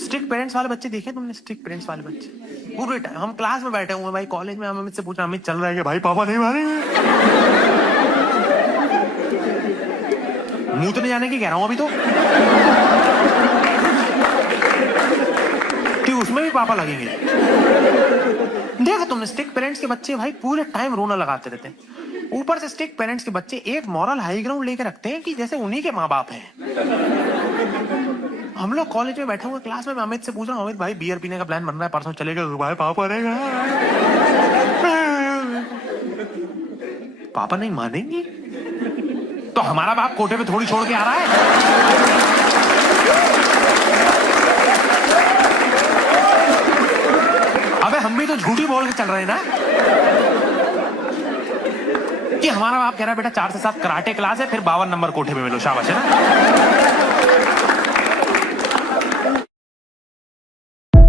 Strict parents वाले बच्चे देखे तुमने? स्ट्रिक्ट पेरेंट्स वाले बच्चे पूरे टाइम हम क्लास में बैठे हुए हैं भाई, कॉलेज में, हम अमित से पूछ रहे हैं, अमित चल रहा है कि भाई पापा नहीं मारेंगे? मुंह तो नहीं जाने की कह रहा हूं अभी तो, कि उसमें भी पापा लगेंगे। देखा तुमने? स्ट्रिक्ट पेरेंट्स के बच्चे भाई पूरे टाइम रोना लगाते रहते हैं। ऊपर से स्ट्रिक्ट पेरेंट्स के बच्चे एक मॉरल हाई ग्राउंड लेके रखते हैं कि जैसे उन्हीं के माँ बाप हैं। हम लोग कॉलेज में बैठे हुए क्लास में, मैं अमित से पूछ रहा हूँ, अमित भाई बियर पीने का प्लान बन रहा है, परसों चलेगा? भाई पापा रहेगा, पापा नहीं मानेंगे तो हमारा बाप कोठे पे थोड़ी छोड़ के आ रहा है। अबे हम भी तो झूठी बोल के चल रहे हैं ना कि हमारा बाप कह रहा है बेटा 4 से 7 कराटे क्लास है, फिर 52 नंबर कोठे पे मिलो, शाबाश है ना।